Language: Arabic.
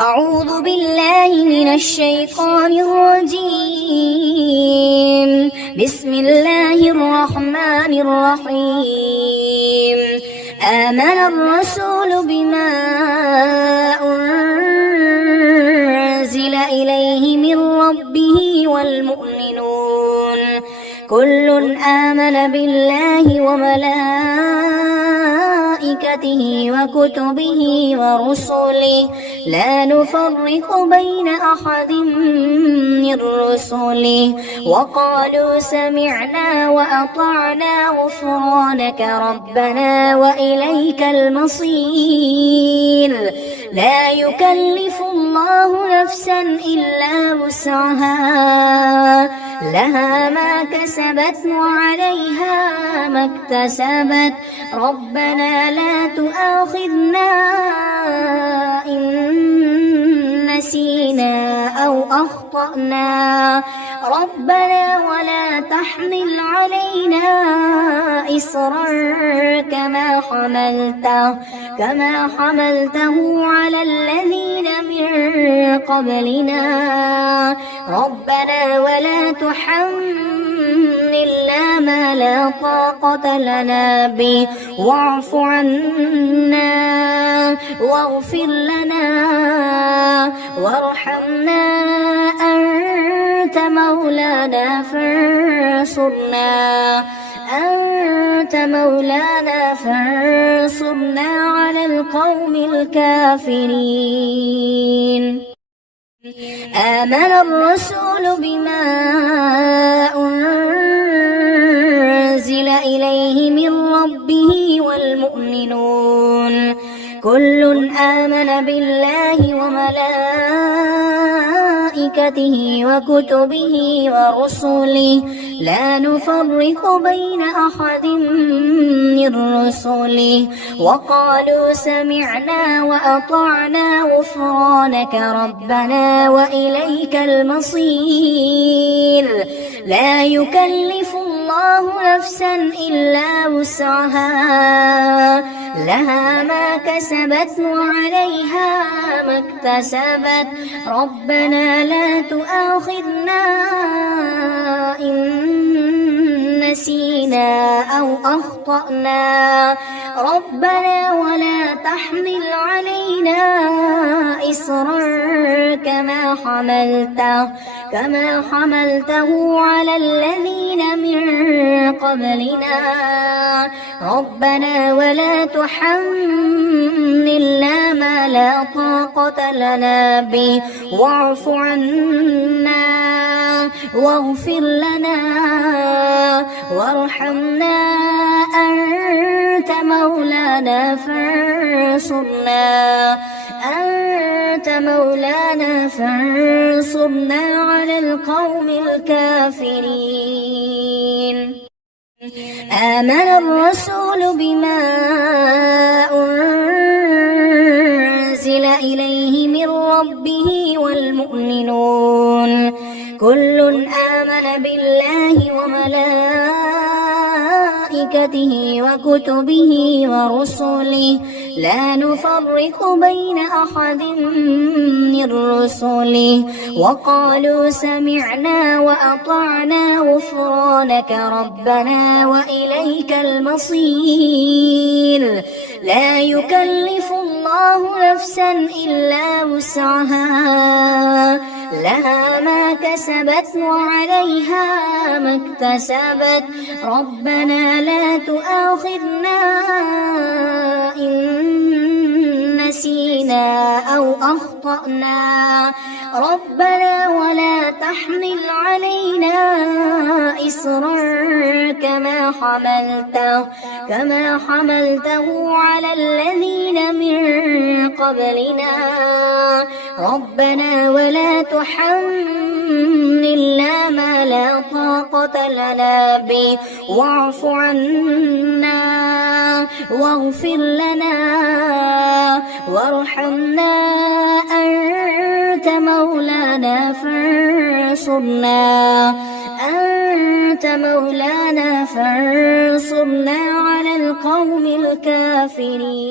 أعوذ بالله من الشيطان الرجيم. بسم الله الرحمن الرحيم. آمن الرسول بما أنزل إليه من ربه والمؤمنون كل آمن بالله وملائكته وكتبه ورسله لا نفرق بين أحد من رسله وقالوا سمعنا وأطعنا غفرانك ربنا وإليك المصير. لا يكلف الله نفسا إلا وسعها لها ما كسبت وعليها ما اكتسبت ربنا لا تؤاخذنا إن نسينا أو أخطأنا ربنا ولا تحمل علينا إصرا كما حملته على الذين من قبلنا ربنا ولا تحملنا ما لا طاقة لنا به واعف عنا واغفر لنا وارحمنا أنت مولانا فانصرنا على القوم الكافرين. آمن الرسول بما أنزل إليه من ربه والمؤمنون كل آمن بالله وملائكته وكتبه ورسله لا نفرق بين أحد من رسله وقالوا سمعنا وأطعنا غفرانك ربنا وإليك المصير. لا يكلف الله نفسا إلا وسعها لها ما كسبت وعليها ما اكتسبت ربنا لا تؤاخذنا إن نسينا أو أخطأنا ربنا ولا تحمل علينا إصرا كما حملته على الذين من قبلنا ربنا ولا تحملنا ما لا طاقة لنا به واعف عنا واغفر لنا وارحمنا أنت مولانا فانصرنا على القوم الكافرين. آمن الرسول بما أنزل إليه من ربه والمؤمنون كل آمن بالله وملائكته وكتبه ورسله لا نفرق بين أحد من رسله وقالوا سمعنا وأطعنا غفرانك ربنا وإليك المصير. لا يكلف الله نفسا إلا وسعها لها ما كسبت وعليها ما اكتسبت ربنا لا تؤاخذنا إن نسينا أو أخطأنا ربنا ولا تحمل علينا إصرا كما حملته على الذين من قبلنا ربنا ولا تحملنا ما لا طاقة لنا به واعف عنا واغفر لنا وارحمنا أنت مولانا فانصرنا على القوم الكافرين.